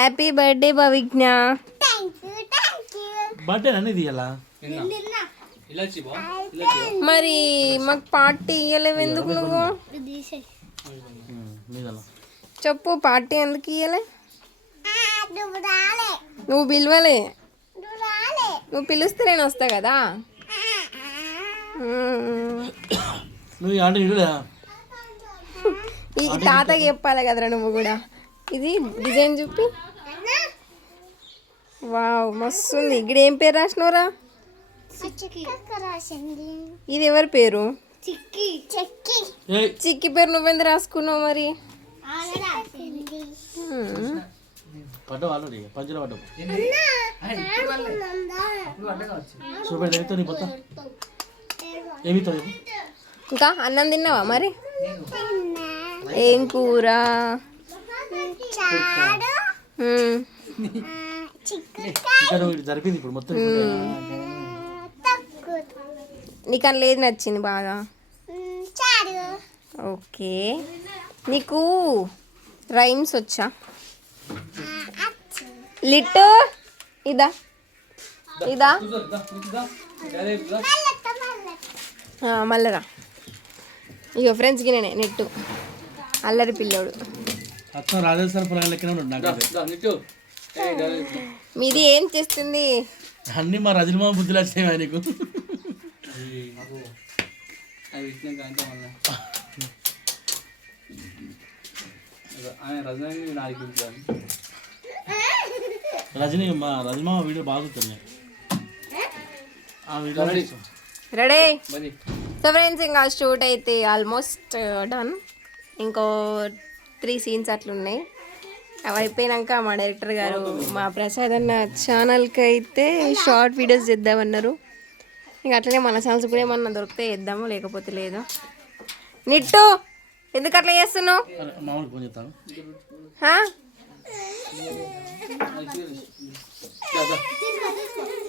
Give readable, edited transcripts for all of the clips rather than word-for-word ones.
Happy birthday భవిజ్ఞ. Birthday అనేది ఇలా మరి మాకు పార్టీ ఇయ్యలేవు ఎందుకు నువ్వు? చెప్పు, పార్టీ ఎందుకు ఇయ్యలే? నువ్వు పిలవలే, నువ్వు పిలిస్తే నేను వస్తా కదా. ఈ తాతకి చెప్పాలి కదరా నువ్వు కూడా. ఇది డిజైన్ చూపి. వావ్ మస్తు ఉంది. ఇక్కడ ఏం పేరు రాసినవరా? ఇది ఎవరి పేరు? చిక్కి పేరు నువ్వెందుకు రాసుకున్నావు మరి? ఇంకా అన్నం తిన్నావా మరి? ఏం కూర? జరిపింది ఇప్పుడు మొత్తం. నీకు అందులో ఏది నచ్చింది బాగా? ఓకే, నీకు రైమ్స్ వచ్చా? లిట్టు ఇదా ఇదా మళ్ళరా. ఇగో ఫ్రెండ్స్కి నేనే నెట్టు అల్లరి పిల్లోడు. మీది ఏం చేస్తుంది? అన్ని మా రజనమా బుద్ధులు వచ్చినాయి నీకు. రజనీ మా రజమా వీడియో బాగుతున్నాయి. రెడీ. సో ఫ్రెండ్స్ ఇంకా షూట్ అయితే ఆల్మోస్ట్ డన్. ఇంకో 3 సీన్స్ అట్లున్నాయి. అవి అయిపోయినాక మా డైరెక్టర్ గారు మా ప్రసాద్ అన్న ఛానల్కి అయితే షార్ట్ వీడియోస్ చేద్దామన్నారు. ఇంక అట్లనే మన ఛానల్స్ కూడా ఏమన్నా దొరికితే వేద్దాము, లేకపోతే లేదు. నిట్టు ఎందుకు అట్లా చేస్తున్నావు?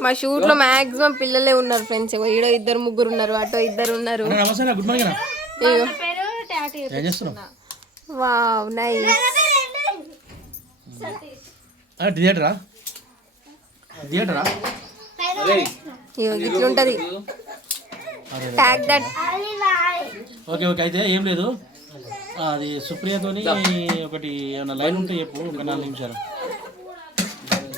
మా షూట్లో మ్యాక్సిమం పిల్లలే ఉన్నారు ఫ్రెండ్స్. ఈడో 2-3 ఉన్నారు, అటో 2 ఉన్నారు. Wow nice. ఇట్లుంటది. Tag that. ఓకే ఓకే, అయితే ఏం లేదు, అది సుప్రియతోని ఒకటి ఏమన్నా లైన్ ఉంటే చెప్పు, ఒక 4 నిమిషాలు.